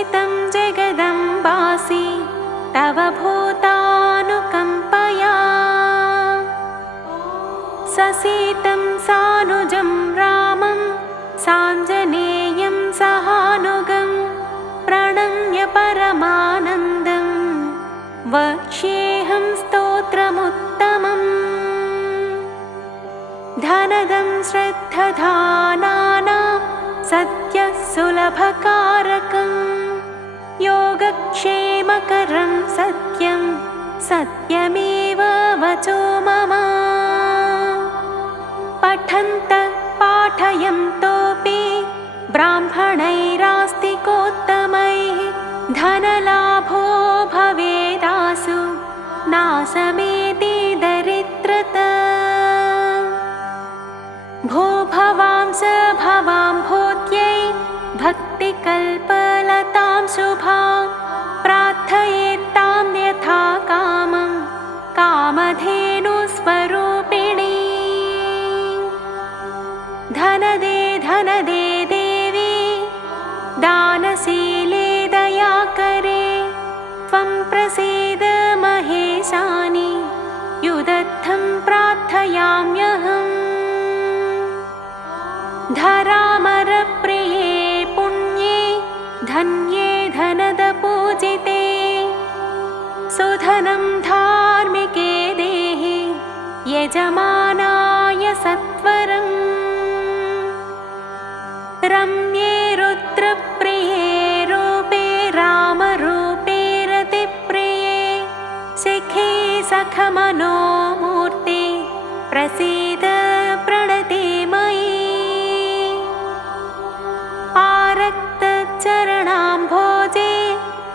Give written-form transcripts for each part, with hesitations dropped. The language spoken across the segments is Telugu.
संस्थितं जगदम्बासि तव भूतानुकम्पया ससीतं सानुजं रामं साञ्जनेयं सहानुगं प्रणम्य परमानन्दं वक्ष्येऽहं स्तोत्रमुत्तमम् धनदं श्रद्धधानानां सत्यसुलभकारकं योगक्षेमकरं सत्यं सत्यमेव वचो मम पठन्तः पाठयन्तोऽपि ब्राह्मणैरास्तिकोत्तमैः धनलाभो भवेदासु नाशमेति दरिद्रता भूभवांस भवां भूत्यै भक्तिकल्पलतां शुभां प्रार्थयेत्तां यथा कामं कामधेनुस्वरूपिणी धनदे धनदे देवी दानशीले दयाकरे त्वं प्रसीद महेशानि युदर्थं प्रार्थयाम्यहम् धरामरप्रिये पुण्ये धन्ये धनदपूजिते सुधनं धार्मिके देहि यजमानाय सत्वरम् रम्ये रुद्रप्रिये रूपे रामरूपे रतिप्रिये शिखे सखमनोमूर्ते प्रसीद प्रणते मयि आरक्तचरणाम्भोजे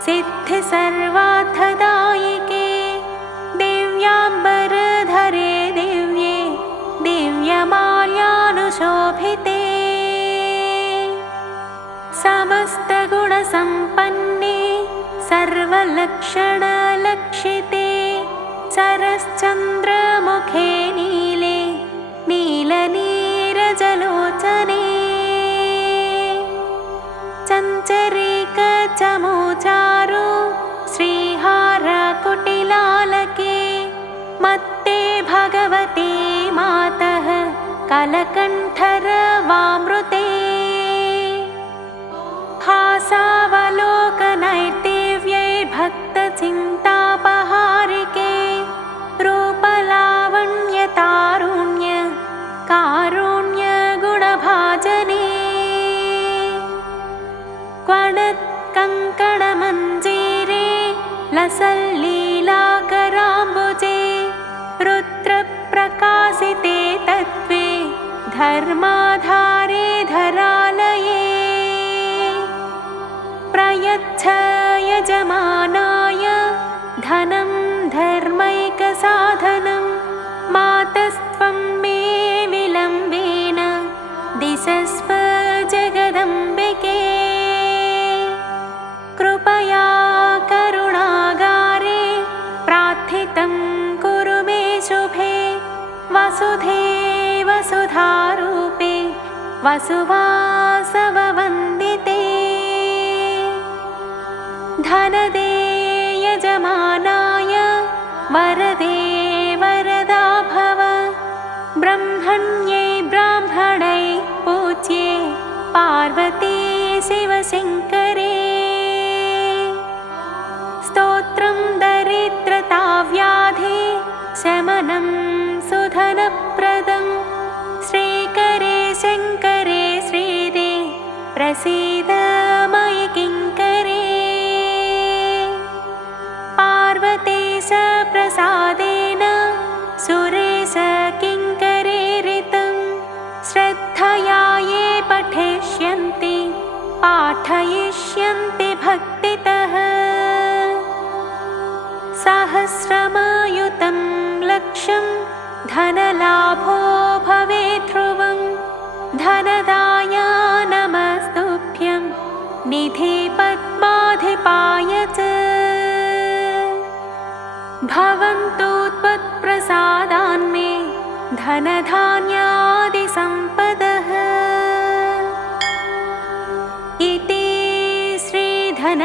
सिद्धिसर्वार्थदायिके दिव्याम्बरधरे दिव्ये दिव्यमाल्यानुशोभिते समस्तगुणसम्पन्ने सर्वलक्षणलक्षिते सरश्चन्द्रमुखे नीले नीलनीरजलोचने चञ्चरीकचमूचारु श्रीहारकुटिलालके मत्ते भगवते मातः कलकण्ठरवामृते हासावलोकनैर्दिव्यै भक्तचिन्तापहारिके रूपलावण्यतारुण्य कारुण्यगुणभाजने क्वणत्कङ्कणमञ्जीरे लसल्लीलाकराम्बुजे रुद्रप्रकाशिते तत्त्वे धर्माधारे धरालये प्रयच्छ यजमानाय धनं धर्मैकसाधनं मातस्त्वं मे विलम्बेन दिशस्व जगदम्बिके कृपया करुणागारे प्रार्थितं कुरु मे शुभे वसुधे वसुधारूपे वसुवासववन्दिते धनदे यजमानाय वरदे वरदा भव ब्रह्मण्यै ब्राह्मणै पूज्ये पार्वती शिवशङ्करे स्तोत्रं दरिद्रताव्याधि शमनं सुधनप्रदं श्रीकरे शङ्करे श्रीदे प्रसीद मयि किङ्करे पार्वतीश प्रसादेन सुरेश किङ्करेरितं श्रद्धया ये पठिष्यन्ति पाठयिष्यन्ति भक्तितः सहस्रमायुतं लक्षं धनलाभो भवेत् ध्रुवं धनदाय नमस्तुभ्यं निधि पद्माधिपाय च भवन्तु त्वत्प्रसादान्मे धनधान्यादिसम्पदः इति श्रीधन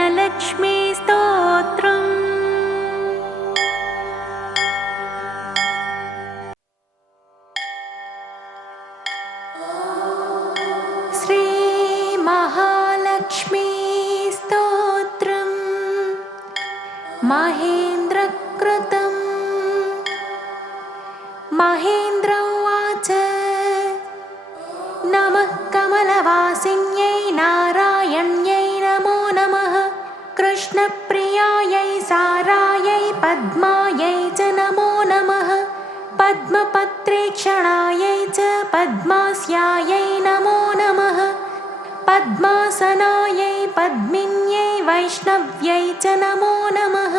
महेन्द्र उवाच नमः कमलवासिन्यै नारायण्यै नमो नमः कृष्णप्रियायै सारायै पद्मायै च नमो नमः पद्मपत्रेक्षणायै च पद्मास्यायै नमो नमः पद्मासनायै पद्मिन्यै वैष्णव्यै च नमो नमः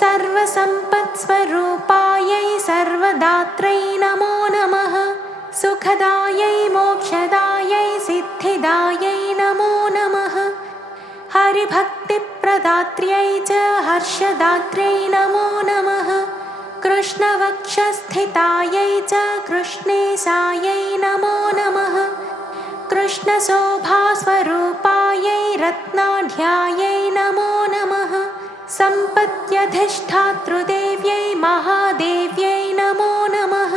सर्वसम्पत्स्वरूपायै सर्वदात्रै नमो नमः सुखदायै मोक्षदायै सिद्धिदायै नमो नमः हरिभक्तिप्रदात्र्यै च हर्षदात्र्यै नमो नमः कृष्णवक्षस्थितायै च कृष्णेशायै नमो नमः कृष्णशोभास्वरूपायै रत्नाढ्यायै नमो नमः सम्पत्यधिष्ठातृदेव्यै महादेव्यै नमो नमः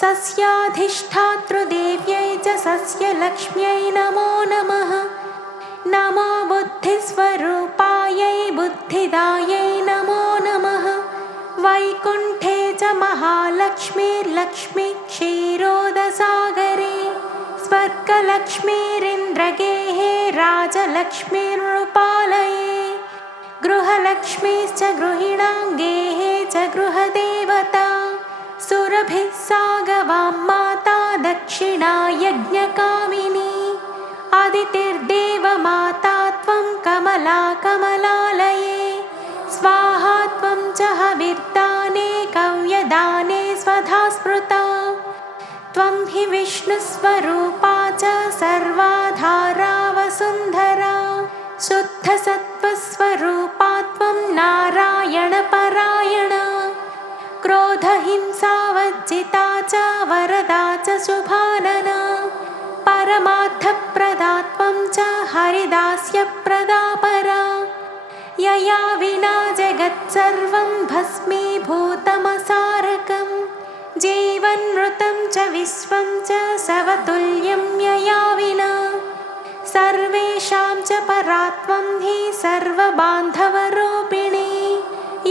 सस्याधिष्ठातृदेव्यै च सस्यलक्ष्म्यै नमो नमः नमो बुद्धिस्वरूपायै बुद्धिदायै नमो नमः वैकुण्ठे च महालक्ष्मीर्लक्ष्मी क्षीरोदसागरे स्वर्गलक्ष्मीरिन्द्रगेहे राजलक्ष्मीर्नृपालये गृहलक्ष्मीश्च गृहिणाङ्गेहे च गृहदेवता सुरभिः सागवां माता दक्षिणा यज्ञकामिनी अदितिर्देवमाता त्वं कमला कमलालये स्वाहा त्वं च हविर्दाने कव्यदाने स्वधा स्मृता त्वं हि विष्णुस्वरूपा च सर्वाधारा वसुन्धरा शुद्धसत्त्वस्वरूपा त्वं नारायणपरायणा क्रोधहिंसावर्जिता च वरदा च शुभानना परमार्थप्रदा त्वं च हरिदास्यप्रदा परा यया विना जगत्सर्वं भस्मीभूतमसारकं जीवन्मृतं च विश्वं च सवतुल्यं यया विना सर्वेषां च परा त्वं हि सर्वबान्धवरूपिणी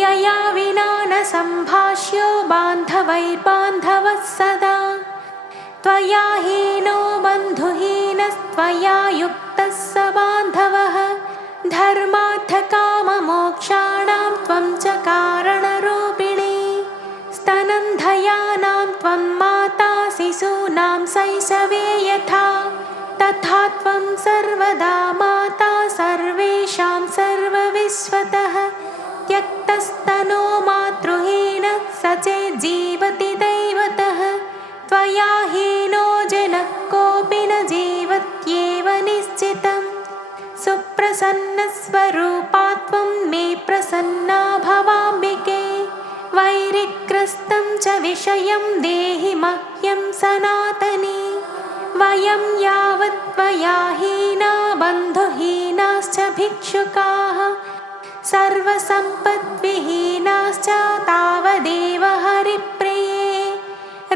यया विना न सम्भाष्यो बान्धवैर्बान्धवः सदा त्वया हीनो बन्धुहीनस्त्वया युक्तः स बान्धवः धर्मार्थकाममोक्षाणां त्वं च कारणरूपिणी स्तनन्धयानां त्वं माता शिशूनां शैशवे यथा तथा त्वं सर्वदा माता सर्वेषां सर्वविश्वतः त्यक्तस्तनो मातृहीनः स चेज्जीवति दैवतः त्वया हीनो जनः कोऽपि न जीवत्येव निश्चितम् सुप्रसन्नस्वरूपा त्वं मे प्रसन्ना भवाम्बिके वैरिग्रस्तं च विषयं देहि मह्यं सनातनी वयं यावत् त्वया हीना बन्धुहीनाश्च भिक्षुकाः सर्वसम्पद्विहीनाश्च तावदेव हरिप्रिये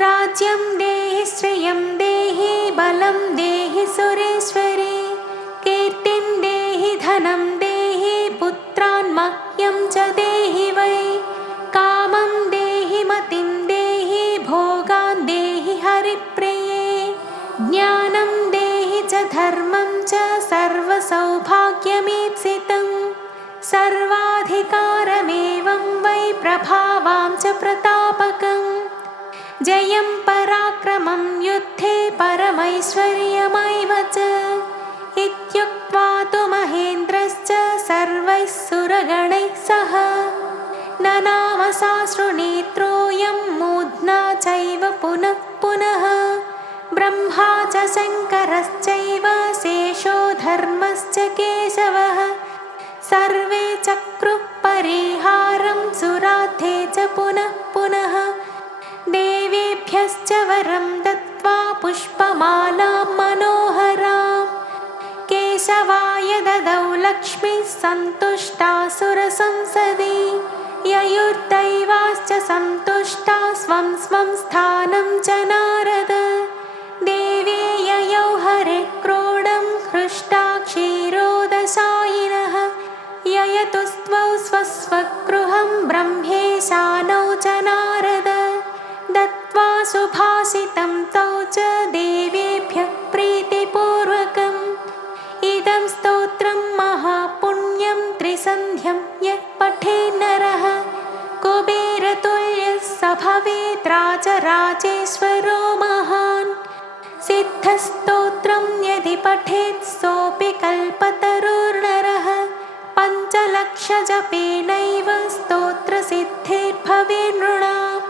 राज्यं देहि श्रियं देहि बलं देहि सुरेश्वरी कीर्तिं देहि धनं देहि पुत्रान् मह्यं च देहि वै कामं देहि मतिं देहि भोगान् देहि हरिप्रिये ज्ञानं देहि च धर्मं च सर्वसौभाग्यमीप्सितम् सर्वाधिकारमेवं वै प्रभावां च प्रतापकम् जयं पराक्रमं युद्धे परमैश्वर्यमैव च इत्युक्त्वा तु महेन्द्रश्च सर्वैः सुरगणैः सह ननाम साश्रुनेत्रोऽयं मूर्ध्ना चैव पुनः पुनः ब्रह्मा च शङ्करश्चैव शेषो धर्मश्च केशवः सर्वे चक्रुः परिहारं सुराध्ये च पुनः पुनः देवेभ्यश्च वरं दत्त्वा पुष्पमालां मनोहरां केशवाय ददौ लक्ष्मीः सन्तुष्टा सुरसंसदि ययुर्दैवाश्च सन्तुष्टा स्वं स्वं स्थानं च नारद देवे ययौ हरे क्रोडं हृष्टा क्षीरोदशायिनः ययतुस्त्वौ स्वस्वगृहं ब्रह्मेशानौ च नारद सुभाषितं तौ च देवेभ्यः प्रीतिपूर्वकम् इदं स्तोत्रं महापुण्यं त्रिसन्ध्यं यः पठेन्नरः कुबेरतुल्यः स भवेत् राजराजेश्वरो महान् सिद्धस्तोत्रं यदि पठेत् सोऽपि कल्पतरुर्नरः पञ्चलक्षजपेनैव स्तोत्रसिद्धिर्भवेन्नृणाम्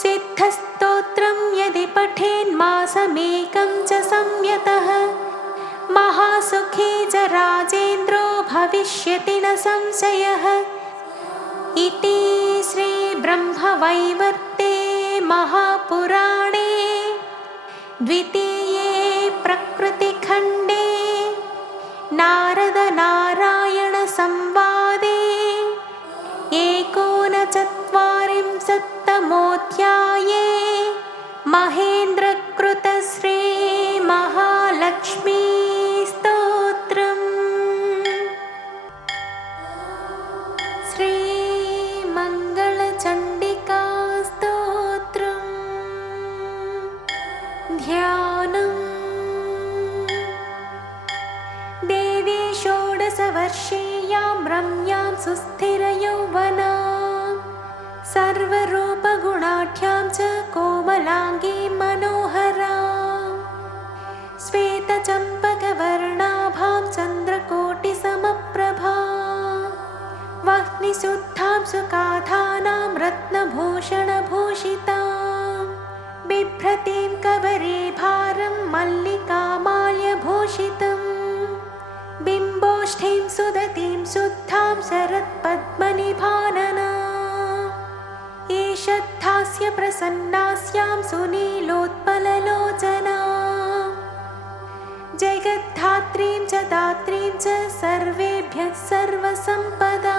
सिद्धस्तोत्रं यदि पठेन्मासमेकं च संयतः महासुखी च राजेन्द्रो भविष्यति न संशयः। इति श्रीब्रह्मवैवर्ते महापुराणे द्वितीये प्रकृतिखण्डे नारदनारायणसंवादे 39तमोऽध्याये महेन्द्रकृतश्रीमहालक्ष्मी स्तोत्रम्। श्रीमङ्गलचण्डिका स्तोत्रम्। ध्यानम्। देवी षोडशवर्षीयां रम्यां सुस्थिरयौवना सर्वरूपगुणाढ्यां च कोमलाङ्गी मनोहरा श्वेतचम्पकवर्णाभां चन्द्रकोटिसमप्रभा वह्निशुद्धां सुकाधानां रत्नभूषणभूषितां बिभ्रतीं कबरीभारं मल्लिकामाल्यभूषितम् बिम्बोष्ठीं सुदतीं शुद्धां शरत्पद्मनिभानना ईषद्धास्य प्रसन्नास्यां सुनीलोत्पललोचना जगद्धात्रीं च दात्रीं च सर्वेभ्यः सर्वसम्पदा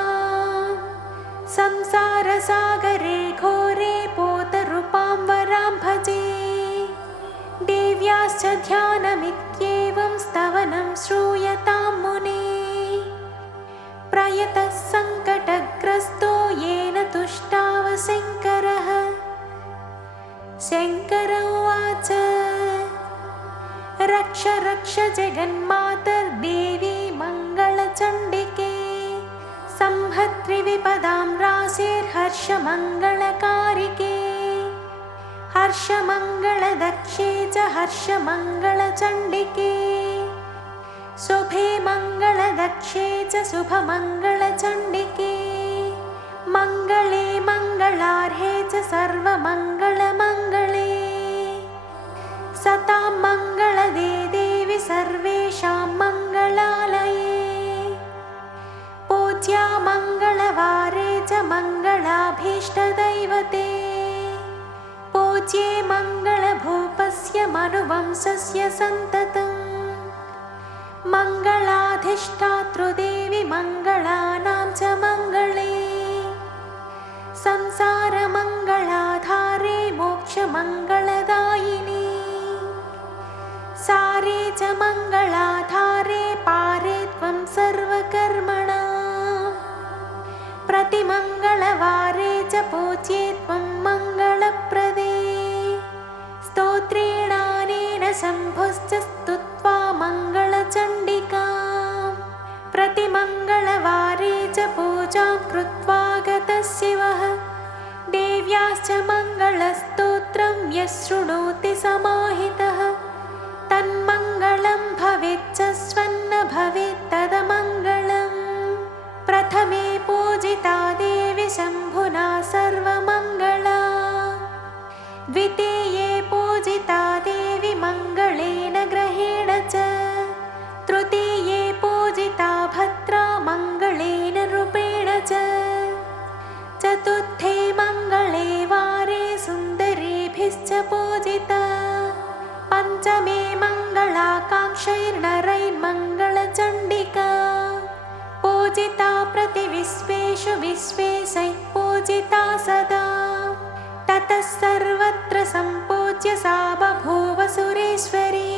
संसारसागरे घोरे पोतरूपां वरां भजे देव्याश्च ध्यानमित्येवं स्तवनं श्रूयतां मुने प्रयतः सङ्कटग्रस्तो येन तुष्टाव शङ्करः। शङ्कर उवाच रक्ष रक्ष जगन्मातर्देवी मङ्गलचण्डिके संहत्रिविपदां राशेर्हर्षमङ्गलकारिके हर्षमङ्गलदक्षे च हर्षमङ्गलचण्डिके शुभे मङ्गलदक्षे च शुभमङ्गलचण्डिके मङ्गले मङ्गलार्हे च सर्वमङ्गलमङ्गले सतां मङ्गलदे देवि सर्वेषां मङ्गलालये पूज्या मङ्गलवारे च मङ्गलाभीष्टदैवते पूज्ये मङ्गलभूपस्य मनुवंशस्य सन्ततम् मङ्गलाधिष्ठातृदेवि मङ्गलानां च मङ्गले संसारमङ्गलाधारे मोक्षमङ्गलदायिनी सारे च मङ्गलाधारे पारे त्वं सर्वकर्मणा प्रतिमङ्गलवारे च पूज्ये त्वं मङ्गलप्रदे स्तोत्रेणानेन शम्भुश्च स्तुत्वा मङ्गलचण्डिका प्रतिमङ्गलवारे च पूजां कृत्वा गतः शिवः देव्याश्च मङ्गलस्तोत्रं यः शृणोति समाहितः तन्मङ्गलं भवेच्च स्वन्न भवेत् तदमङ्गलम् प्रथमे पूजिता देवी शम्भुना सर्वमङ्गला द्वितीये पूजिता देवी मङ्गलेन ग्रहेण च तृतीये पूजिता भद्रा मङ्गलेन रूपेण च चतुर्थे मङ्गले वारे सुन्दरीभिश्च पूजिता पञ्चमे मङ्गलाकाङ्क्षैर्नरैर्मङ्गलचण्डिका पूजिता प्रतिविश्वेषु विश्वेशैः पूजिता सदा ततः सर्वत्र सम्पूज्य सा बभूव सुरेश्वरी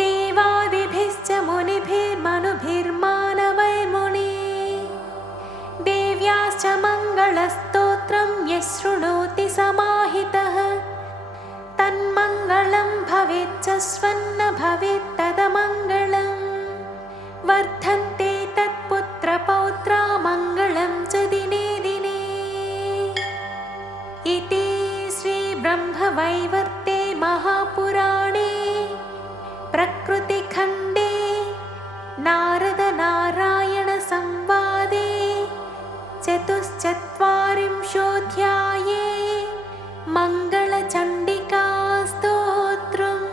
देवादिभिश्च मुनिभिर्मनुभिर्मानवैर्मुनि देव्याश्च मङ्गलस्तोत्रं यः शृणोति समाहितः स्वस्वन्न भवेत् तदमङ्गलम् वर्धन्ते तत्पुत्रपौत्रा मङ्गलं च दिने दिने। इति श्रीब्रह्मवैवर्ते महापुराणे प्रकृतिखण्डे नारदनारायणसंवादे चतुश्चत्वारिंशोऽध्याये मङ्गलचण्डिका स्तोत्रम्।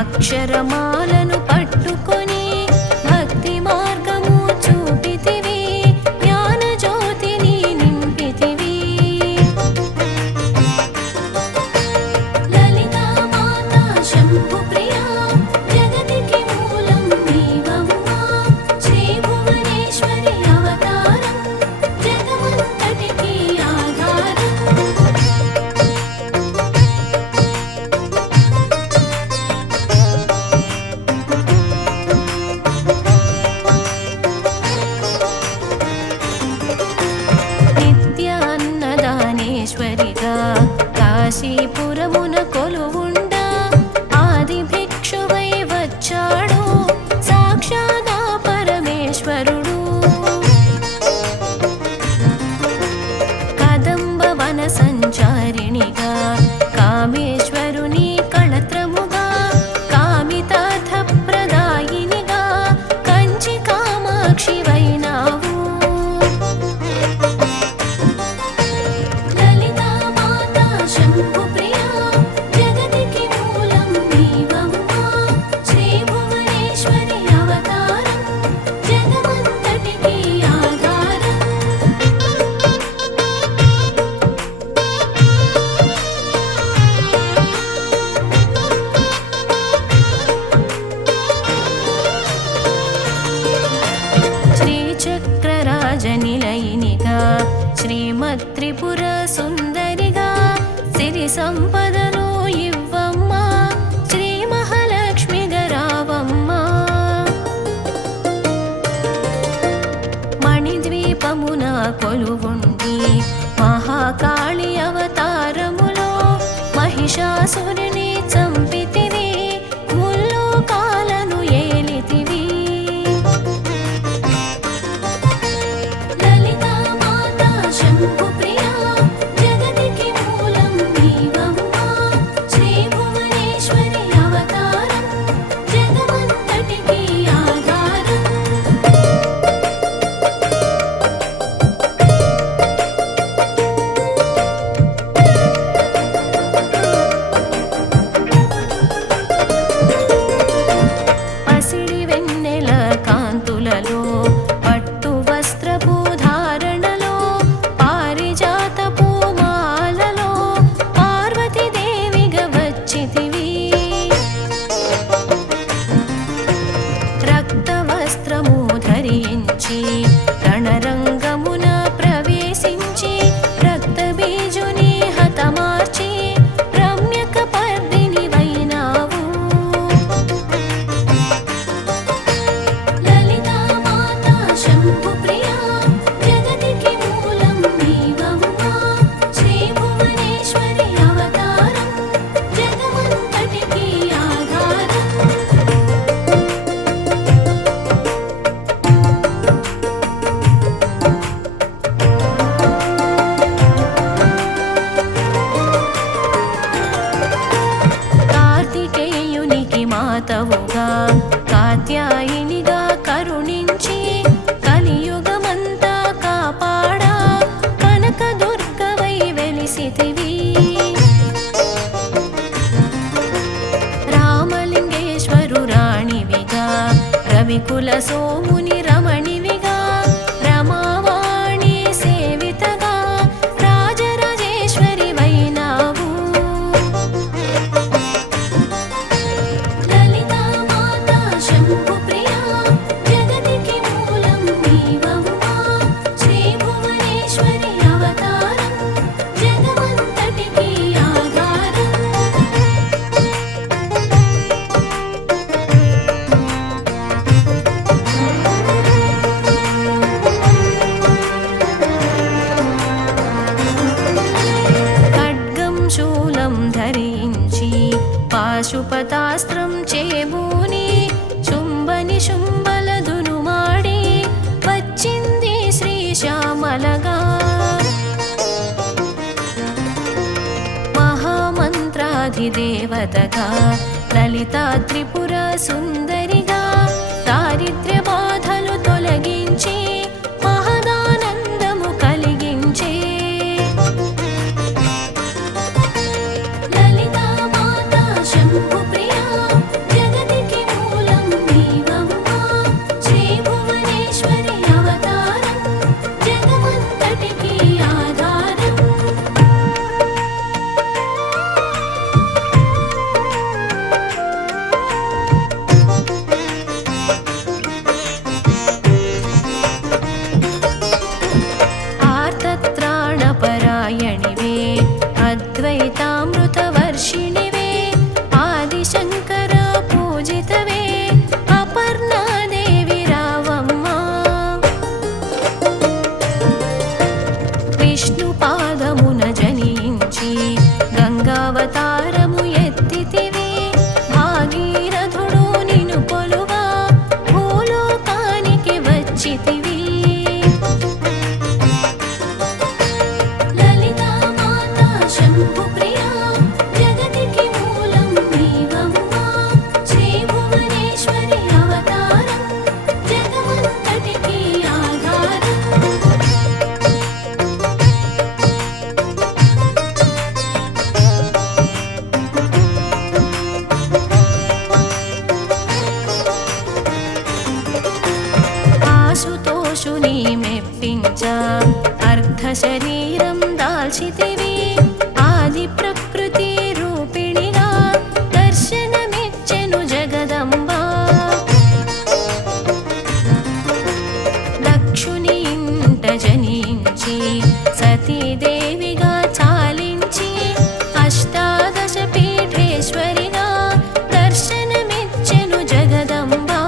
అక్షరమాలను పట్టుకొని భక్తి మార్గము చూపితివి, జ్ఞాన జ్యోతిని నింపితివి. లలితా మాతా శంభు ప్రియా జగతికి మూలం నీవమ్మా, శ్రీ భువనేశ్వరి అవతారం జగమంతటికి ఆధారం. కాశీపురమున కొలువుండా ఆది భిక్షువై వచ్చాడు సాక్షాదా పరమేశ్వరుడు. కదంబ వన సంచారిణిగా కామేశ్వరుని కళత్రముగా కామితార్థ ప్రదాయినిగా కంచి కామాక్షి వైనావు. శంభు ప్రియా జగతికి మూలం నీవమ్మా, శ్రీ భువనేశ్వరి అవతారం జగమంతటికి ఆధారం. శ్రీచక్రరాజ నిలయినిగా శ్రీమత్త్రిపుర సుందరిగా సిరి సంపదలు ఇవ్వమ్మా, శ్రీ మహాలక్ష్మిగా రావమ్మా. మణిద్వీపమున కొలువుండి మహాకాళి అవతారములో మహిషాసురుని చంపితివి, ముల్లోకాలను ఏలితివి. లలితా మాతా శంభు ప్రియా జగతికి మూలం నీవమ్మా, శ్రీ భువనేశ్వరి అవతారం జగమంతటికి ఆధారం. పసిడి వెన్నెల కాంతులలో పట్టు వస్త్రపు ధారణలో పారిజాత పూమాలలో పార్వతీదేవిగా వచ్చితివి. రక్త వస్త్రము ధరించి రణరంగమున దాయినిగా కరుణించి కలియుగమంతా కాపాడా కనక దుర్గవై వెలిసితివి. రామలింగేశ్వరు రాణివిగా రవికుల సోముని రమణివిగా రమావాణి సేవితగా రాజరాజేశ్వరి వైనావు. లలితా మాతా శంభు ప్రియా జగతికి మూలం నీవమ్మా. శ్రీ భువనేశ్వరి అవతారం జగమంతటికి ఆధారం. ఖడ్గం శూలం ధరించి పాశుపతాస్త్రం చేబూని శుంభని శుంభల దునుమాడి వచ్చింది శ్రీశ్యామలగా. మహామంత్రాధిదేవతగా లలితా త్రిపుర సుందరిగా దారిద్ర్య బాధలు తొలగించి మహదానందము కలిగించే. లలితా మాతా శంభు ప్రియా జగతికి మూలం నీవమ్మా. శ్రీ భువనేశ్వరి అవతారం జగమంతటికి ఆధారం. ఆర్తత్రాణపరాయణివే అద్వైతామృతవర్షిణివే ఆదిశంకర పూజితవే అపర్ణాదేవి రావమ్మా. విష్ణు పాదమున జనించి గంగావతారము ఎత్తితివి. భాగీరథుడు నిన్ను కొలువా భూలోకానికి వచ్చితివి. లలితా మాతా శంభు ప్రియా జగతికి మూలం నీవమ్మా. శ్రీ భువనేశ్వరి అవతారం జగమంతటికి ఆధారం. ఆశుతోషుని మెప్పించ అర్ధ శరీరం దాల్చితివి. ఆది ప్రకృతి రూపిణిగా దర్శనమిచ్చెను జగదంబా. దక్షుని ఇంట జనించి సతీదేవిగా చాలించి అష్టాదశ పీఠేశ్వరిగా దర్శనమిచ్చెను జగదంబా.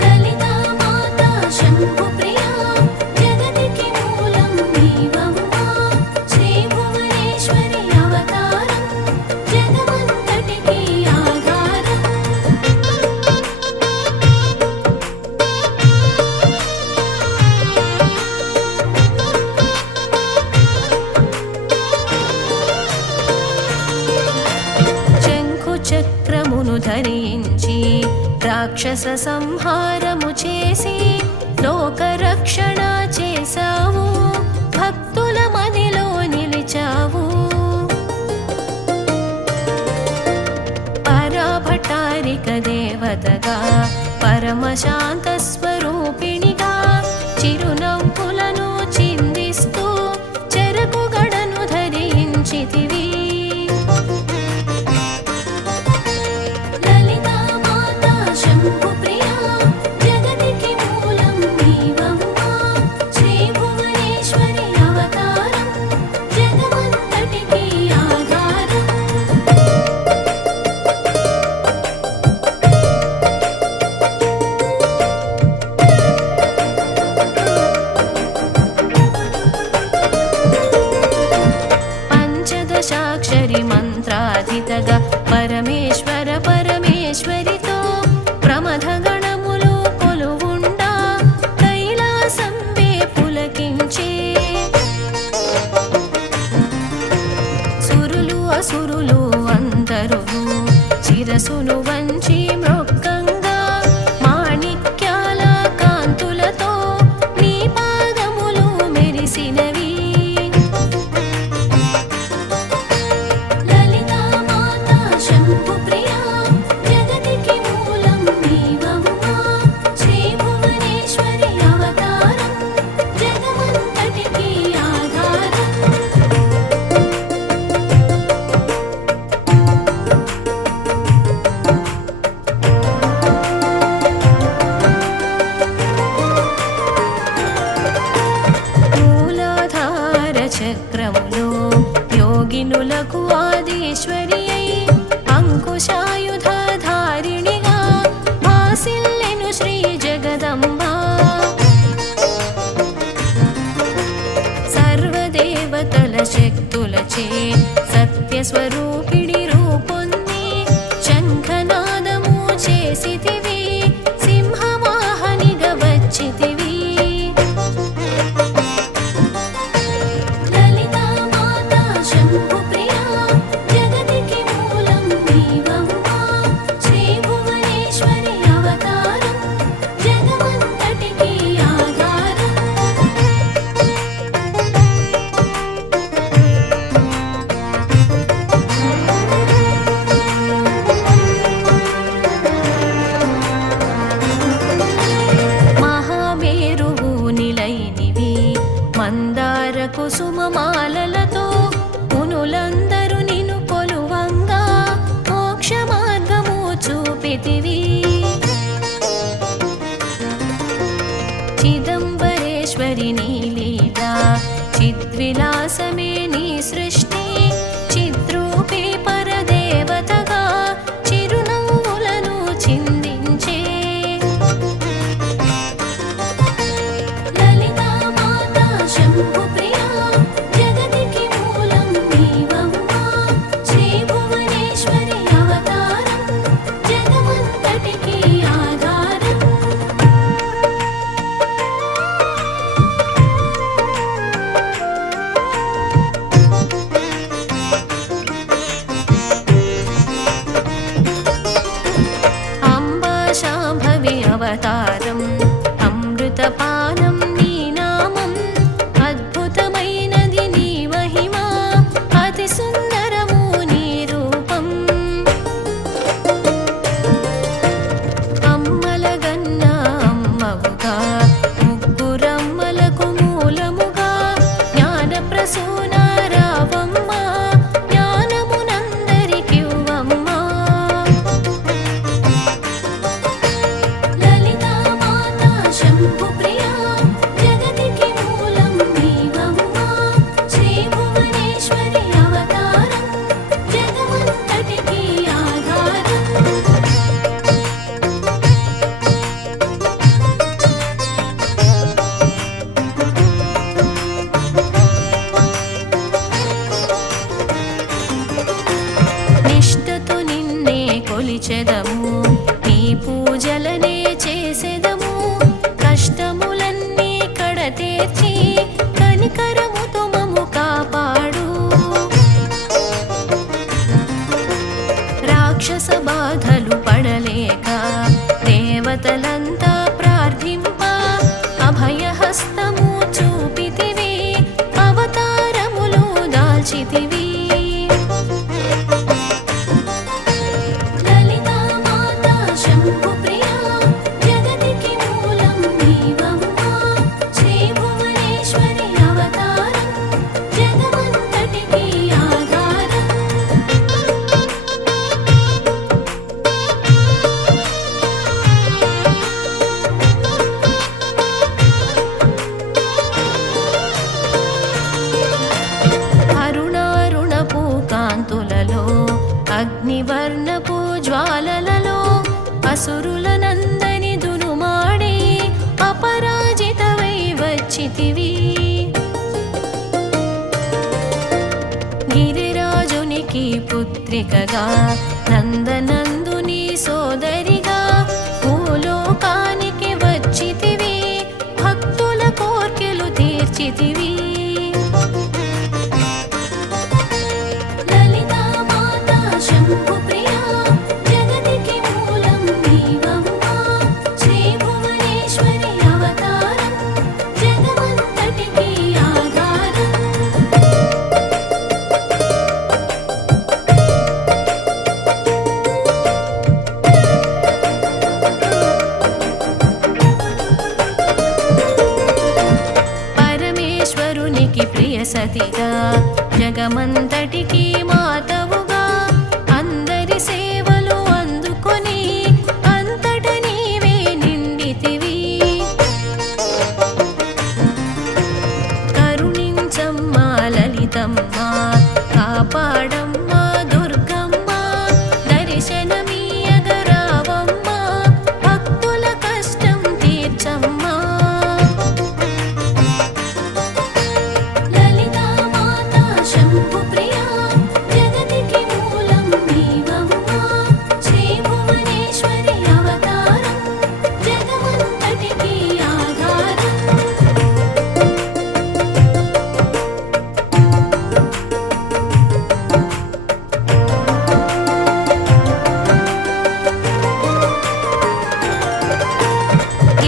లలితా మాతా శంభు ప్రియా జగతికి మూలం నీవమ్మా. శ్రీ భువనేశ్వరి అవతారం జగమంతటికి ఆధారం. శంఖు చక్రమును ధరించి రాక్షస సంహారము చేసి లోకరక్షణ చేశావు. భక్తుల మదిలో నిలిచావు. పరాభటారిక దేవతగా పరమశాంత స్వరూపిణిగా చిరునవ్వులను చిందిస్తూ చెరకు గడను ధరించితివి. లలితా మాతా శంభు ప్రియా జగతికి మూలం నీవమ్మా. శ్రీ భువనేశ్వరి అవతారం జగమంతటికి ఆధారం. శిరసును వంచి మ్రొక్కంగా మాణిక్యాల కాంతులతో నీ పాదములు మెరిసినవి. లలితా మాతా శంభు ప్రియా జగతికి మూలం నీవమ్మా. శ్రీ భువనేశ్వరి అవతారం జగమంతటికి ఆధారం. మూలాధార చక్రములో యోగినులకు ఆదిశ్వరి అయి అంకుశాయుధారిణిగా భాసిల్లెను శ్రీ జగదంబ. సర్వదేవతల శక్తులచే సత్యస్వరూపిణి రూపొంది శంఖనాదము చేసితివి, సింహవాహనిగా వచ్చితివి. లలితా మాతా శంభు ప్రియా జగతికి మూలం నీవమ్మా. శ్రీ భువనేశ్వరి అవతారం జగమంతటికి ఆధారం. మహామేరువు నిలైనివి మందార కుసుమమాలలతో మునులందరూ నిన్ను కొలువంగా మోక్ష మార్గము చూపితివి. చిదంబరేశ్వరి నీ లీలా చిద్విలాసమే నీ సృష్టి. చిద్రూపి పరదేవతగా చిరునవ్వులను చిందించే. లలితా మాతా శంభు ప్రియా జగతికి మూలం నీవమ్మా. శ్రీ భువనేశ్వరి అవతారం జగమంతటికి ఆధారం. అంబా శాంభవి అవతారం అమృతపానం నీ నామం. అద్భుతమైనది నీ మహిమ అతి సుందరము నీ రూపం. అమ్మలగన్న అమ్మవుగా ముగ్గురమ్మలకు మూలముగా జ్ఞాన ప్రసూన రావమ్మ. జ్ఞానమునందరికివ్వమ్మా. లలితా మాతా శంభు ప్రియా జగతికి మూలం నీవమ్మా. శ్రీ భువనేశ్వరి అవతారం జగమంతటికి ఆధారం. నిష్ఠతో నిన్నే కొలిచెదము, నీ పూజలనే చేసెదము. కష్టములన్నీ కడతేర్చి కనికరముతో మము కాపాడు. రాక్షస బాధలు పడలేక దేవతలంతా ప్రార్థింప అభయహస్తము చూపితివి, అవతారములు దాల్చితివి. లలితా మాతా శంభు ప్రియా జగతికి మూలం నీవమ్మా. శ్రీ భువనేశ్వరి అవతారం జగమంతటికి ఆధారం. అరుణారుణపు కాంతులలో అగ్నివర్ణపు జ్వాలలలో అసురులనందని దునుమాడి అపరాజితవై వచ్చితివి. గిరిరాజునికి పుత్రికగా నందనందుని సోదరిగా భూలోకానికి వచ్చితివి. భక్తుల కోర్కెలు తీర్చితివి. లలితా మాతా శంభు ప్రియా జగతికి సతిగా జగమంతటికి మాతవుగా అందరి సేవలు అందుకొని అంతట నీవే నిండితివి. కరుణించమ్మా లలితమ్మా కాపాడమ్మా దుర్గమ్మ దర్శనమీయగరావమ్మా భక్తుల కష్టం తీర్చమ్మా. లలితా మాతా శంభు ప్రియా జగతికి మూలం నీవమ్మా శ్రీ భువనేశ్వరి అవతారం జగమంతటికి ఆధారం.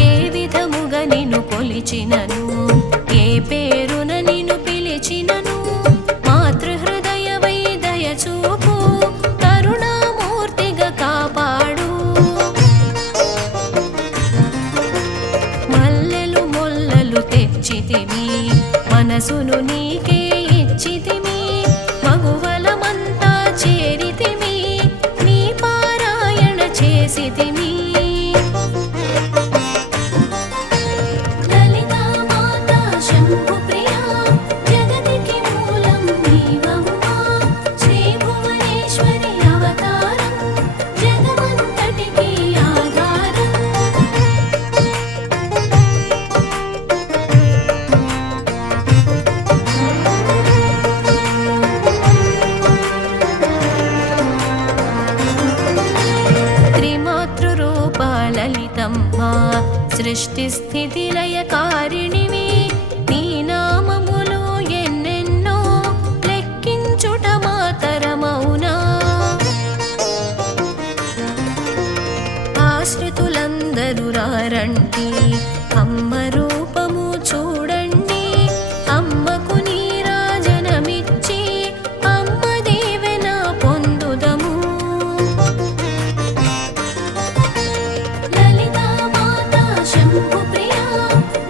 ఏ విధముగా నిన్ను కొలిచినను ఏ పేరున నిన్ను పిలిచినను మాతృహృదయవై దయచూపు కరుణామూర్తిగా కాపాడు. మల్లెలు మొల్లలు తెచ్చితిమి మనసును నీకే ఇచ్చితిమి మగువలమంతా చేరితిమి నీ పారాయణ చేసితిమి. లలితా మాతా శంభు ప్రియా జగతికి మూలం నీవమ్మా శ్రీ భువనేశ్వరి అవతారం జగమంతటికి ఆధారం. త్రిమాతృరూపా లలితమ్మా సృష్టి స్థితి లయకారిణివి నీ నామములు ఎన్నెన్నో లెక్కించుట మాతరమౌనా. ఆశ్రితులందరూ రారండి అమ్మ రూపము చూడండి అమ్మకు నీరాజనమిచ్చి అమ్మ దీవెన పొందుదము. లలితా మాతా శంభు ప్రియా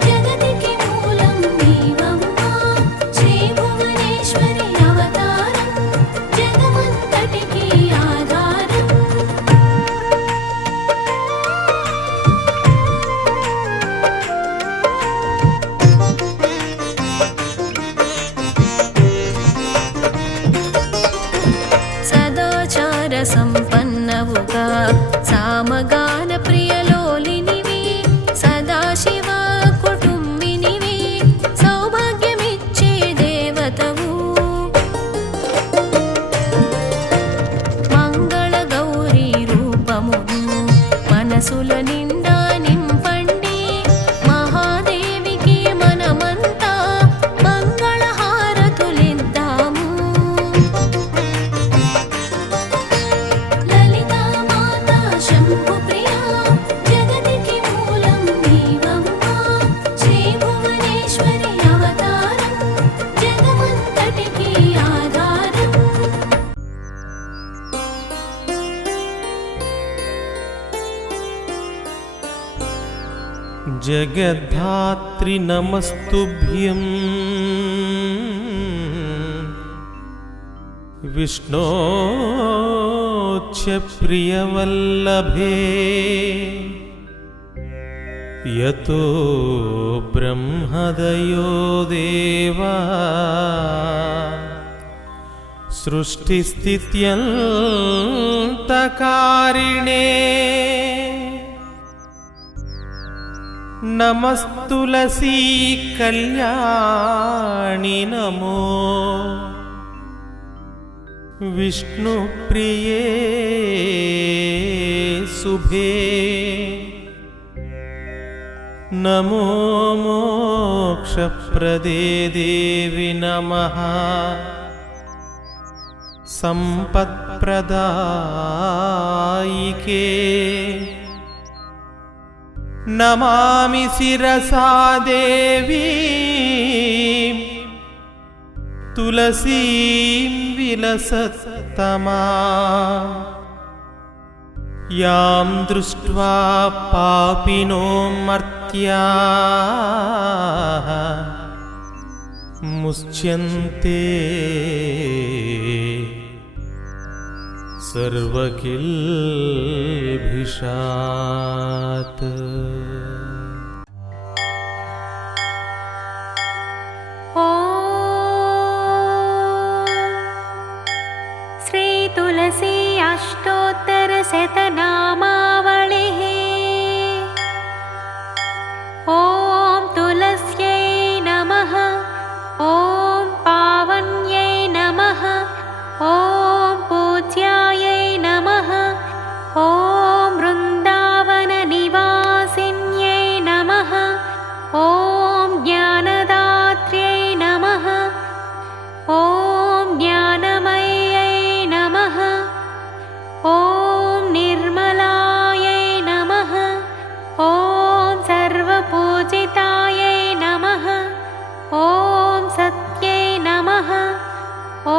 జగతికి మూలం నీవమ్మా శ్రీ భువనేశ్వరి అవతారం జగమంతటికి ఆధారం. సదాచార సంపన్నవుగా సామగాన ప్రియలోలినివి సదాశివ కుటుంబినివి సౌభాగ్యమిచ్చే దేవతవు. మంగళ గౌరీ రూపమును మనసుల నిండా నింపండి మహాదేవికి మనమంతా మంగళ హారతులిద్దాము. లలితా మాతా శంభు ప్రియా జగతికి మూలం నీవమ్మా శ్రీ భువనేశ్వరి అవతారం జగమంతటికి ఆధారం. జగద్ధాత్రి నమస్తుభ్యం విష్ణోచ్చ ప్రియవల్లభే యతో బ్రహ్మదయో దేవా సృష్టిస్థిత్యంతకారిణే నమస్తులసీ కళ్యాణి నమో విష్ణుప్రియే శుభే నమో మోక్షప్రదే దేవి నమః సంపత్ప్రదాయికే నమామి శిరసా దేవీ తులసీం విలసత్తమా యాం దృష్ట్వా పాపినో మర్త్యాః मुच्यन्ते सर्वकिल्बिषात्। श्री तुलसी अष्टोत्तरशतनामावलिः। ॐ तुलस्यै नमः। ॐ पावन्यै नमः। ॐ पूज्यायै नमः। ॐ वृन्दावननिवासिन्यै नमः। ॐ ज्ञानदात्र्यै नमः। ॐ ज्ञानमय्यै नमः। ॐ निर्मलायै नमः। ॐ सर्वपूजितायै नमः। ॐ सत्यै नमः। ॐ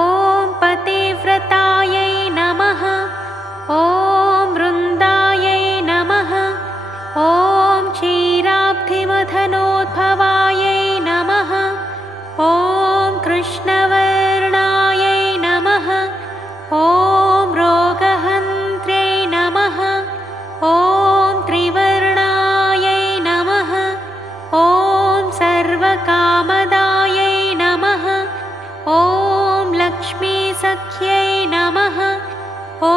पतिव्रतायै नमः। ॐ वृन्दायै नमः। ॐ क्षीराब्धिमथनोद्भवायै नमः। ॐ कृष्णवर्णायै नमः। ॐ रोगहन्त्र्यै नमः। ॐ त्रिवर्णायै नमः। ॐ सर्वकामदायै नमः। ॐ लक्ष्मीसख्यै नमः। ॐ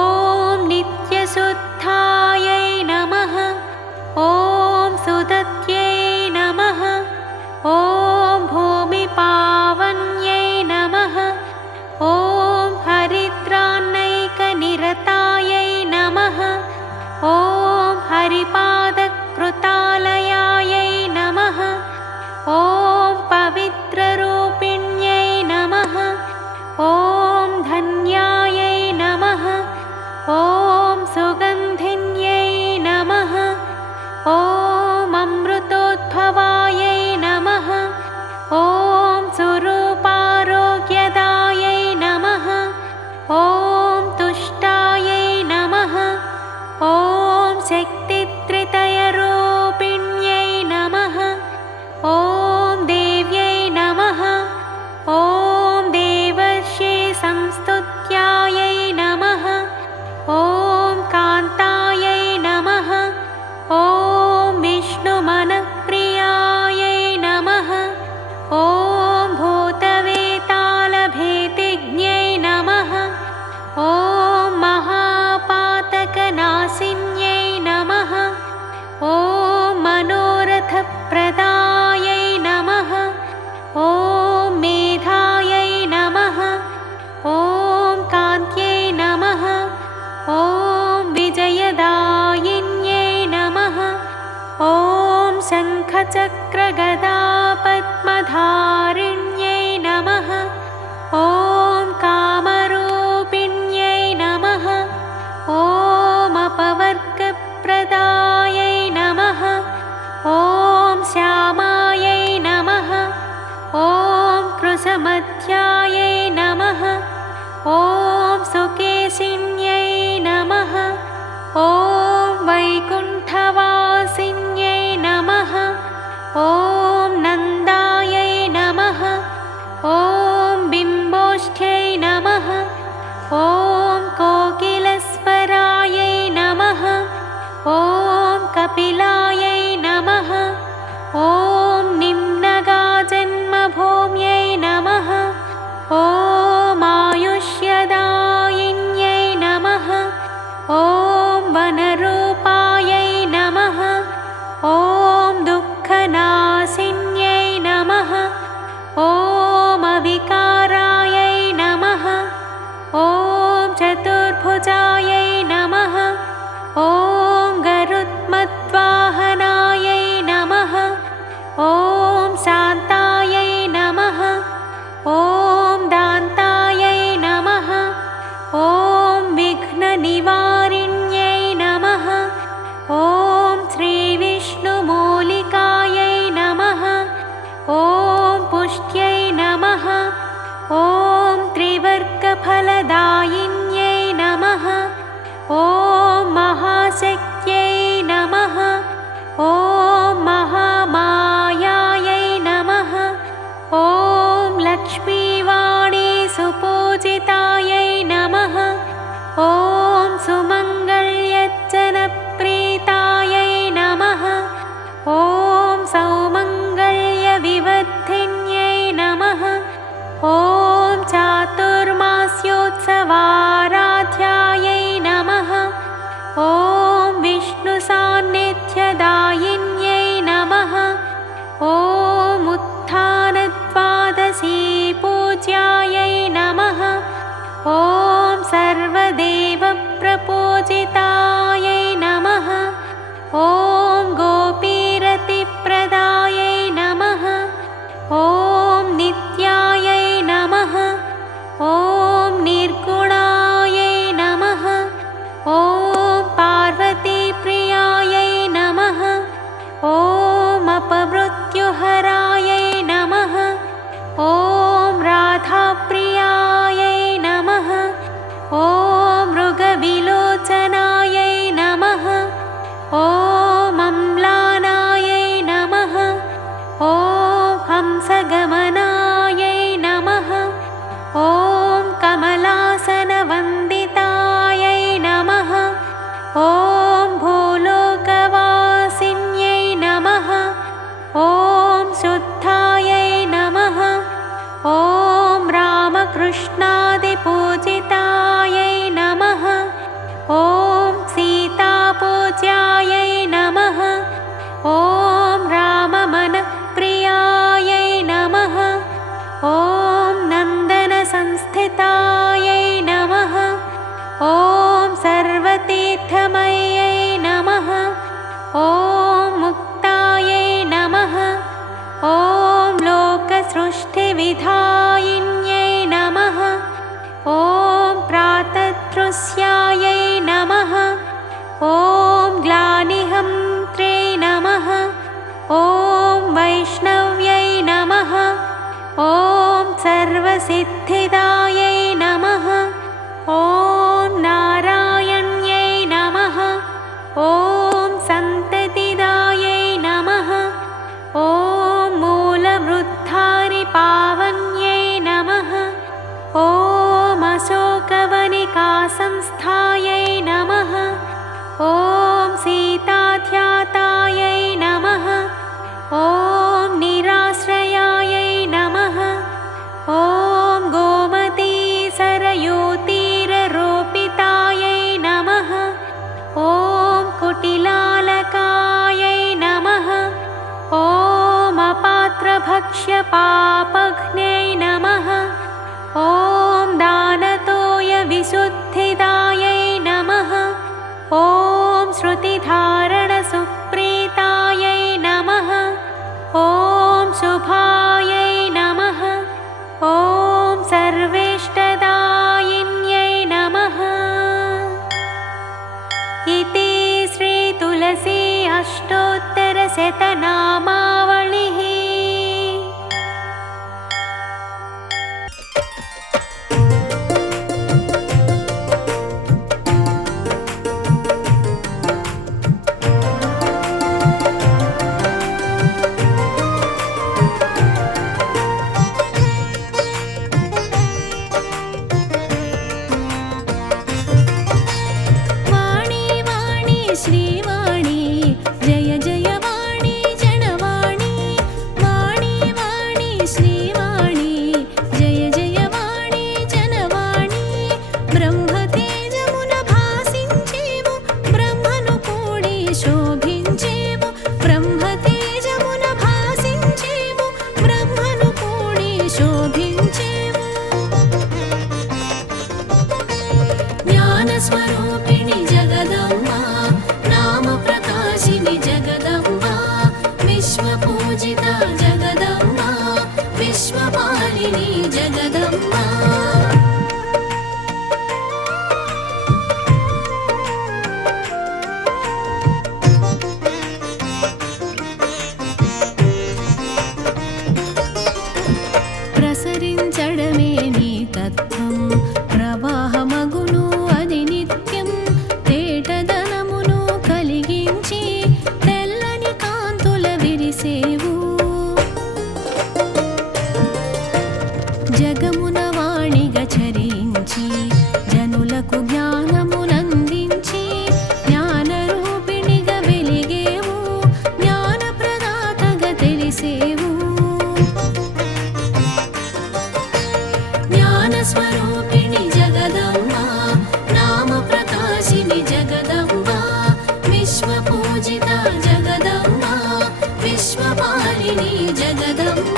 नित्यशुद्धायै नमः। ॐ सुदत्यै नमः। ॐ भूमिपावन्यै नमः। ॐ हरिद्रान्नैकनिरतायै नमः। ॐ हरिपादकृतालयायै नमः। ॐ पवित्ररूपिण्यै नमः। ॐ धन्यायै नमः। ॐ सुगन्धिन्यै नमः। ॐ अमृतोद्भवायै नमः। ॐ स्वरूपारोग्यदायै नमः। ॐ तुष्टायै नमः। ॐ शक्तित्रितयरूपिण्यै नमः। ॐ देव्यै नमः। ॐ देवर्षि संस्तुत्यायै नमः। ॐ कान्तायै नमः। ॐ विष्णुमनप्रियायै नमः। ॐ भूतवेतालभेदिज्ञै नमः। ॐ महापातकनाशिन्यै नमः। ॐ मनोरथप्रदायै नमः। ॐ मेधायै नमः। ॐ कान्त्यै नमः। ॐ विजयदायिन्यै नमः। ॐ शङ्खचक्रगदापद्मधारिण्यै नमः। ॐ कामरूपिण्यै नमः। ॐ अपवर्गप्रदायै नमः। ॐ श्यामायै नमः। ॐ कृशमध्यायै नमः। ॐ सुकेशिन्यै नमः। ॐ वैकुण्ठवासिन्यै नमः। ॐ नन्दायै नमः। ॐ बिम्बोष्ठ्यै नमः। ॐ कोकिलस्वरायै नमः। ॐ कपिलायै नमः। ॐ निम्नगाजन्मभूम्यै नमः। ॐ आयुष्यदायिन्यै नमः। ॐ वनरूपायै नमः। ॐ दुःखनाशिन्यै नमः। ॐ अविकारायै नमः। ॐ चतुर्भुजायै नमः। ॐ गरुत्मद्वाहनायै नमः। ॐ शान्तायै नमः। ॐ दान्तायै नमः। ॐ विघ्ननिवारिण्यै नमः। ॐ श्रीविष्णुमूलिकायै नमः। ॐ पुष्ट्यै नमः। ॐ त्रिवर्गफलदायिन्यै नमः। ॐ महाशक्त्यै नमः। ॐ महामायायै नमः। ॐ सर्वसिद्धिदायै नमः। ॐ नारायण्यै नमः। ॐ सन्ततिदायै नमः। ॐ मूलवृद्धारिपावन्यै नमः। ॐ अशोकवनिकासंस्थायै नमः। ॐ सीताध्यातायै नमः। ॐ निराश्रयायै नमः। ॐ गोमतीसरयूतीररोपितायै नमः। ॐ कुटिलालकायै नमः। ॐ अपात्रभक्ष्यपापघ्नै नमः। ॐ दानतोयविशुद्धिदायै नमः। ॐ श्रुतिधारणसुप्रीतायै नमः। ॐ शुभायै नमः। ॐ सर्वेष्टदायिन्यै नमः। इति श्रीतुलसी अष्टोत्तरशतनामावलिः। श्रीवाणी जय जय वाणी जनवाणी। वाणी वाणी श्रीवाणी जय जय वाणी जनवाणी। ब्रह्मतेजमुन भासिंచేవు బ్రహ్మను కూడి శోభించేవు। బ్రహ్మతేజమున భాసించేవు బ్రహ్మను కూడి శోభించేవు। జ్ఞానస్వరూపిణి జగదంబ నామ ప్రకాశిని జగదంబ। విశ్వపూజిత జగదంబ విశ్వపాలిని జగదంబ। ప్రసరించడమే నీ తత్వం ప్రవాహమగును అది నిత్యం। తేటదనమును కలిగించి తెల్లని కాంతుల విరిసేవు। జగమున వాణిగా చరించి జనులకు జ్ఞానమునందించి జ్ఞానరూపిణిగా వెలిగేవు। జ్ఞానప్రదాతగా తెలిసేవు। జ్ఞానస్వరూపిణి జగదంబ నామ ప్రకాశిని జగదంబ। విశ్వపూజిత జగదంబ విశ్వపాలిని జగదంబ।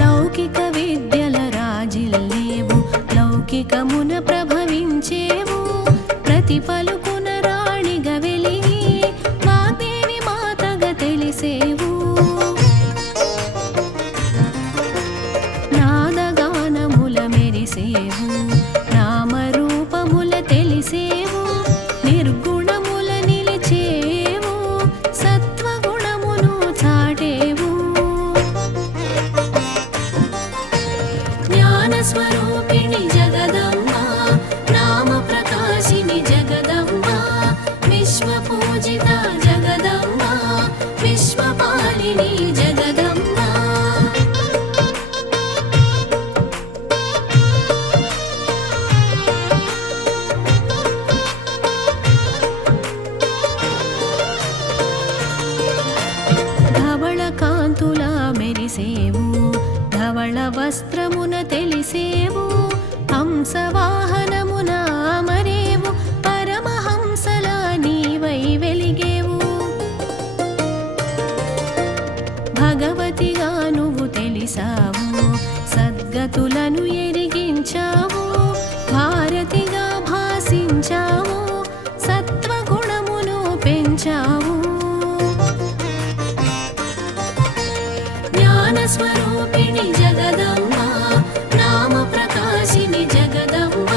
లౌకిక విద్యల రాజిల్లేవు లౌకికమున ప్రభవించేవు। ప్రతి పలుకున రాణిగా వెలిగి వాగ్దేవి మాతగా తెలిసేవు। నాదగానముల మెరిసేవు నామరూపముల తెలిసేవు। నిర్గుణముల నిలిచేవు సత్వగుణమును చాటేవు। జ్ఞానస్వరూపిణి జగదంబ నామ ప్రకాశిని జగదంబ। విశ్వపూజిత జగదంబ విశ్వపాలిని జగదంబ। ధవళ కాంతుల మెరిసేవు ధవళ వస్త్రమున తెలిసేవు। హంసవాహనమున అమరేవు పరమహంసల నీవై వెలిగేవు। భగవతిగా నువ్వు తెలిసావు సద్గతులను ఎరిగించావు। భారతిగా భాసించావు సత్వగుణమును పెంచావు। జ్ఞానస్వరూపిణి జగదంబ నామ ప్రకాశిని జగదంబ।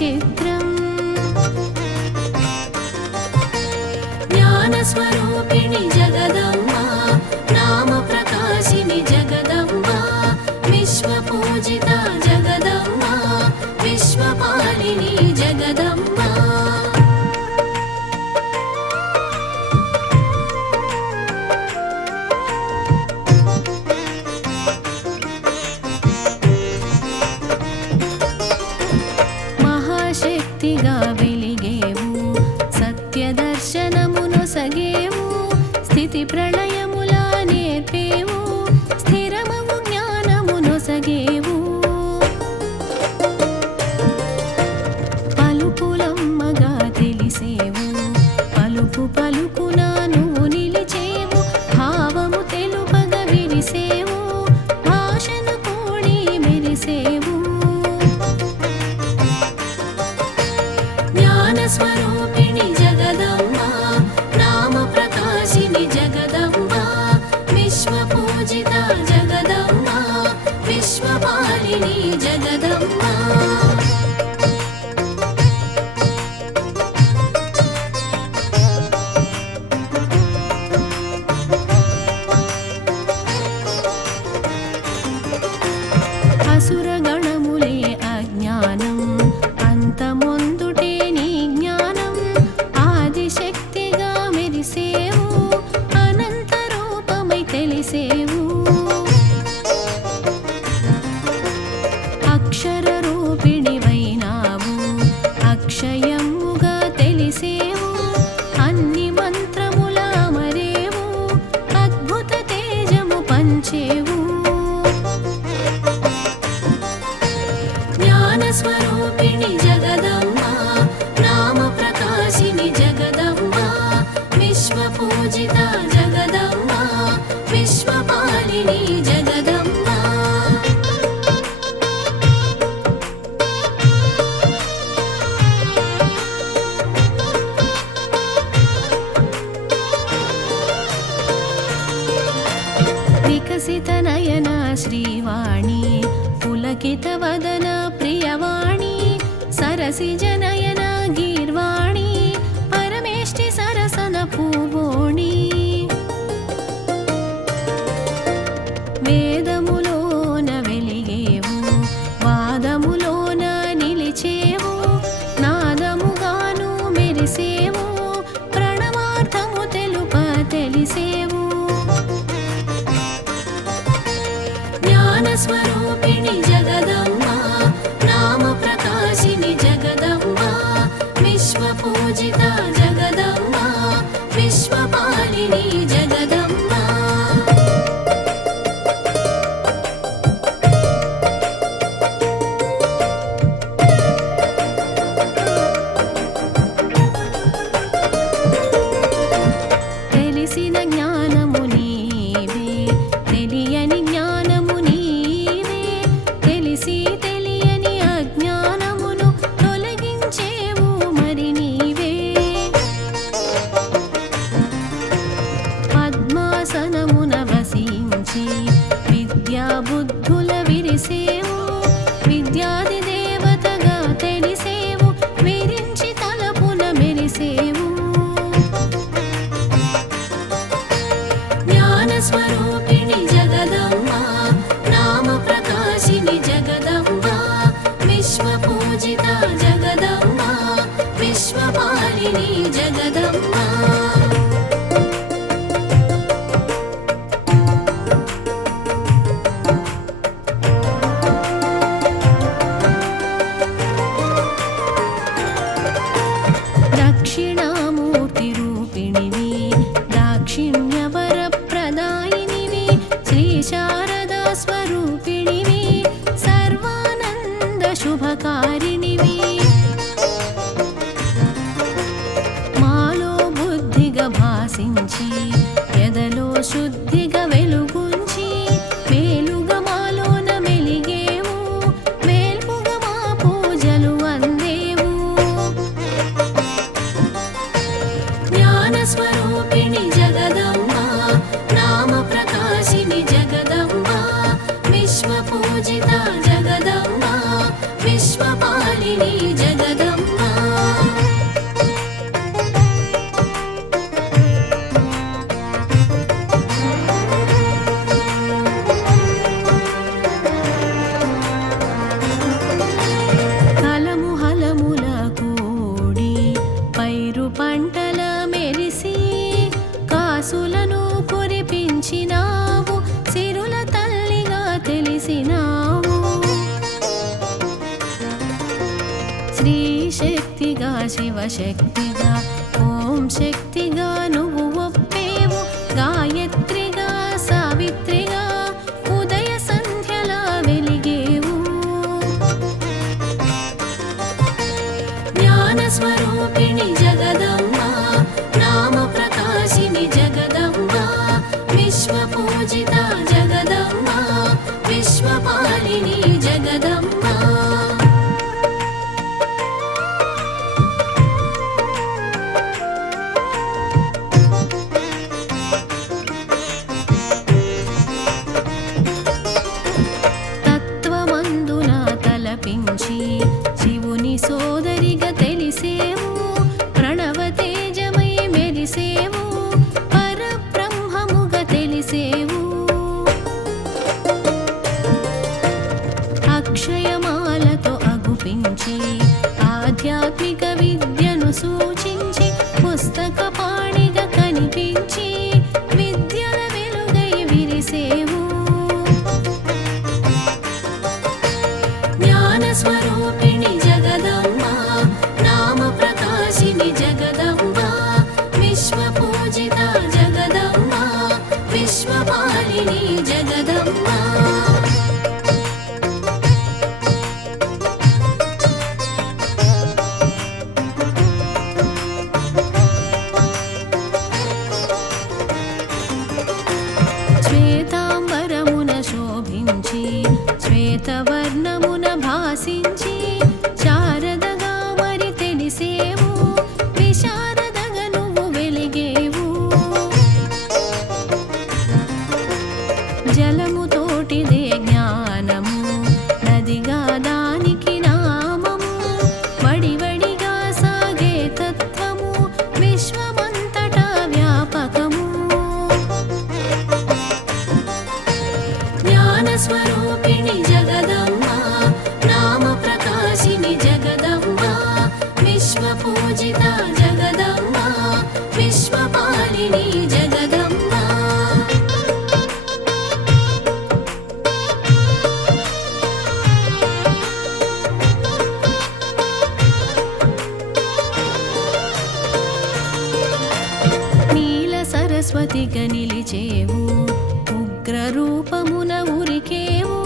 విచిత్రం జ్ఞానస్వరూపిణి జగదంబ నామ ప్రకాశిని జగదంబ విశ్వపూజిత జగదంబ విశ్వపాలిని జగదంబ మహాశక్తిగా వెలిగేవు సత్యదర్శనమునొసగేవు స్థితి ప్రళయములా నేర్పేవు స్థిరమగు జ్ఞానమునొసగేవు పలుకులమ్మగా తెలిసేవు పలుకు పలుకున నువ్వు నిలిచేవు భావము తెలుపగా విరిసేవు భాషను కూడి మెరిసేవు జ్ఞానస్వరూపిణి జగదంబ నామ ప్రకాశిని జగదంబ విశ్వపూజిత జగదంబ విశ్వపాలిని జగదంబ అసురగణములే అజ్ఞానం అంతమొందుటే నీ జ్ఞానం ఆదిశక్తిగా మెరిసేవు అనంత రూపమై తెలిసేవు అక్షర రూపిణివైనావు అక్షయముగా తెలిసేవు అన్ని మంత్రముల అమరేవు అద్భుత తేజము పంచేవు జ్ఞానస్వరూపిణి జగదంబ నామ ప్రకాశిని జగదంబ విశ్వపూజిత జగదంబ విశ్వపాలిని జగదంబ వికసిత నయన శ్రీవాణి పులకిత వదన ప్రియవాణి సరసిజ నయన గీర్వాణి పరమేష్టి సరసన పూవోణి వేదములోన వెలిగేవు వాదములోన నిలిచేవు నాదముగాను మెరిసేవు ప్రణవార్థము తెలుప తెలిసేవు జ్ఞానస్వరూపిణి జగదంబ నామ ప్రకాశిని జగదంబ విశ్వపూజిత జగదంబ విశ్వపాలిని జగదంబ తెలిసిన జ్ఞానము నీవే తెలియని జ్ఞానము నీవే తెలిసి తెలియని అజ్ఞానమును తొలగించేవు మరి నీవే పద్మాసనమున వసించి విద్యా బుద్ధుల విరిసేవు విద్యాది దేవతగా తెలిసేవు విరించి తలపున మెరిసేవు జ్ఞానస్వరూపిణి జగదంబ నామ ప్రకాశిని జగదంబ విశ్వపూజిత జగదంబ విశ్వపాలిని జగదంబ దక్షిణామూర్తి రూపిణివి దాక్షిణ్యవర ప్రదాయినివి శ్రీ శారదా స్వరూపిణివి సర్వానంద శుభకారిణివి మాలో బుద్ధిగా భాసించి ఎదలో శుద్ధిగా వెలుగుంచి మేలుగా మాలోన మెలిగేవు మేల్పుగా మా పూజలు అందేవు జ్ఞానస్వరూపిణి జగదంబ నామ ప్రకాశిని జగదంబ విశ్వపూజిత జగదంబ విశ్వపాలిని జగదంబ శ్రీశక్తిగా శివశక్తిగా ఓం శక్తిగా నువ్వు ఒప్పేవు, గాయత్రిగా సావిత్రిగా ఉదయ సంధ్యలా వెలిగేవు. జ్ఞానస్వరూపిణి జగదమ్మ, నామ ప్రకాశిని జగదమ్మ, విశ్వపూజిత జగదమ్మ, విశ్వపాలిని జగదమ్మ. తత్వమందున తలపించి శివుని సోదరిగా తెలిసేవు, ప్రణవ తేజమై మెరిసేవు, పరబ్రహ్మముగా తెలిసేవు. అక్షయమాలతో అగుపించి ఆధ్యాత్మిక విద్యను సూచించి, పుస్తక పాణిగా కనిపించి విద్యల వెలుగై విరిసేవు. జ్ఞానస్వరూపిణి జగదమ్మ, నామ ప్రకాశిని జగదమ్మ, విశ్వపూజిత జగదమ్మ, విశ్వపాలిని జగదమ్మ. శ్వేతాంబరమున శోభించి శ్వేతవర్ణమున భాసించి, శారదగా మరి తెలిసేవు, విశారదగా నువ్వు వెలిగేవు. జలముతోటిదే జ్ఞానము, నదిగా దానికి నామము, వడివడిగా సాగే తత్వము, విశ్వమంతటా వ్యాపకము. జ్ఞానస్వరూపిణి జగదమ్మ, నామ ప్రకాశిని జగదమ్మ, విశ్వపూజిత జగదమ్మ, విశ్వపాలిని జగదమ్మ. నీల సరస్వతిగా నిలిచేవు, ఉగ్రరూపమున ఉరికేవు,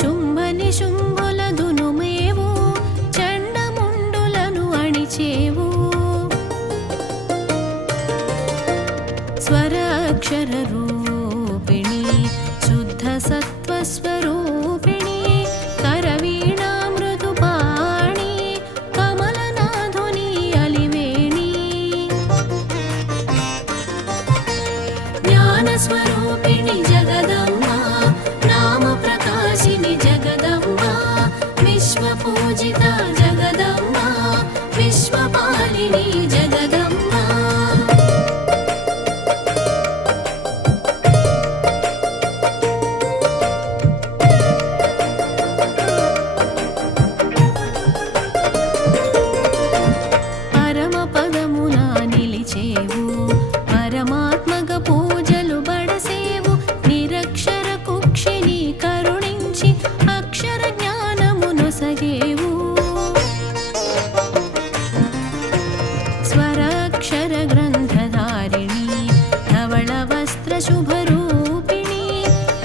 శుంభని శుంభుల దునుమేవు, చండముండులను అణిచేవు. స్వర అక్షర రూపిణి శుద్ధ సత్వస్వరూపిణి, కరవీణా మృదుపాణి, కమలనాథుని అలివేణి. జ్ఞానస్వరూపిణి జగదమ్మ, నామ ప్రకాశిని జగదమ్మ, విశ్వపూజిత జగదమ్మ, విశ్వపాలిని జగదమ్మ. పరమ పదమున నిలిచేవు, పరమాత్మగ పూజలు బడసేవు, నిరక్షర కుక్షిని కరుణించి అక్షర జ్ఞానమును సగేవు. స్వరాక్షర గ్రంథధారిణి ధవళ వస్త్ర శుభరూపిణి,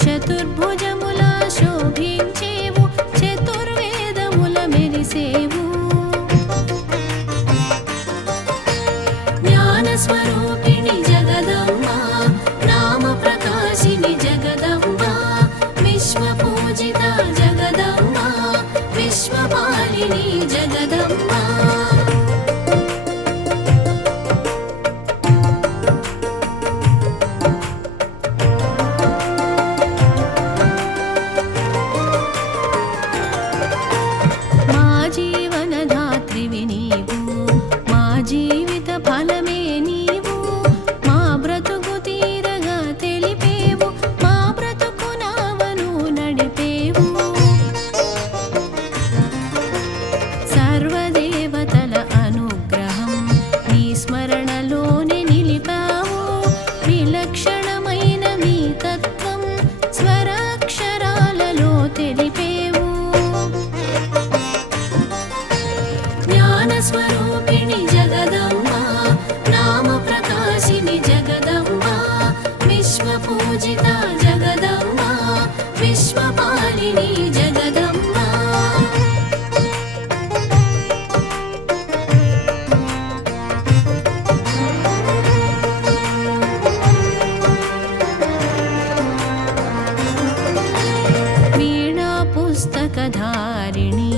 చతుర్భుజముల శోభించేవు, చతుర్వేదముల మెరిసేవు. జ్ఞానస్వరూపిణి జగదమ్మ, నామ ప్రకాశిని జగదమ్మ, విశ్వపూజిత జగదమ్మ, విశ్వపాలిని జగదమ్మ. మా జీవనధాత్రివి నీవు, మా జీవిత ఫలమే నీవు, మా బ్రతుకు తీరగా తెలిపేవు, మా బ్రతుకు నావను నడిపేవు. జ్ఞానస్వరూపిణి జగదంబా నామ ప్రకాశిని జగదంబా విశ్వపూజిత జగదంబా విశ్వపాలిని జగదంబా వీణా పుస్తకధారిణి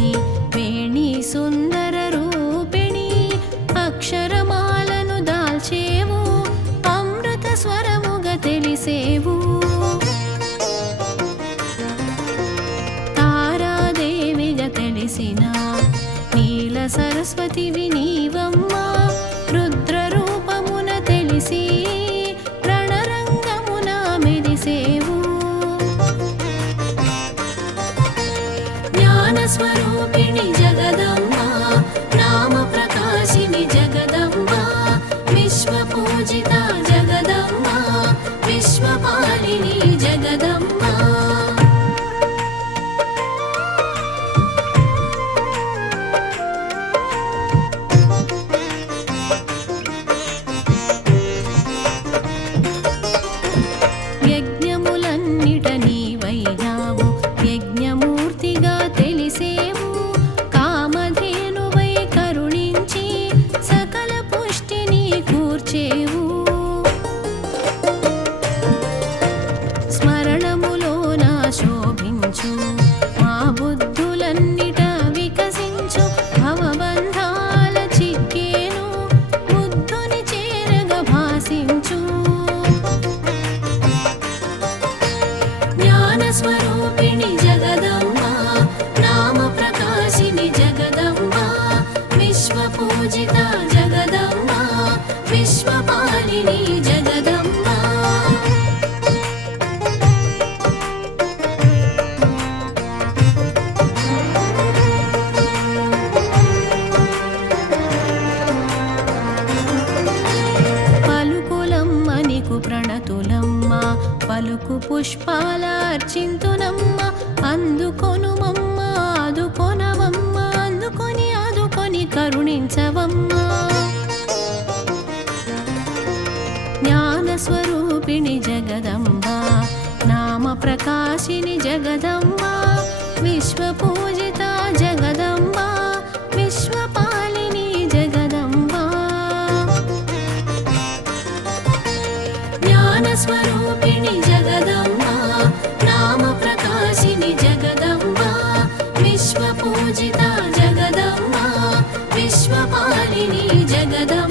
వేణి సుందర రూపిణి అక్షరమాలను దాల్చేవు అమృత స్వరముగా తెలిసేవు తారాదేవిగా తెలిసిన నీల సరస్వతివి నీవమ్మా రుద్ర రూపమున తెలిసి రణరంగమున మెదిసేవు జ్ఞానస్వరూపిణి జగదంబా నామ ప్రకాశిని జగదంబా విశ్వపూజిత జగదంబా విశ్వపాలిని జగదంబా యజ్ఞములన్నిట నీవైనావు యజ్ఞమూర్తిగా తెలిసేవు కామధేనువై కరుణించి సకల పుష్టిని కూర్చేవు స్మరణములోన శోభించు మా బుద్ధులన్నిట వికసించు భవబంధాల చిక్కేను బుద్ధుని చేరగ భాసించు జ్ఞానస్వరూపిణి జగదంబా నామ ప్రకాశిని జగదంబా విశ్వపూజిత జగదంబా విశ్వపాలిని జగదంబా పలుకులమ్మ నీకు ప్రణతులమ్మ పలుకు పుష్పాలార్చింతునమ్మ అందుకొనుమమ్మ ఆదుకొనవమ్మ ఆదుకొని కరుణించవమ్మ జ్ఞానస్వరూపిణి జగదంబా నామ ప్రకాశిని జగదంబా విశ్వపూజిత జగదంబా విశ్వపాలిని జగదంబా జ్ఞానస్వరూపిణి జగదంబా నామ ప్రకాశిని జగదంబా విశ్వపూజిత జగదంబా విశ్వపాలిని జగదంబా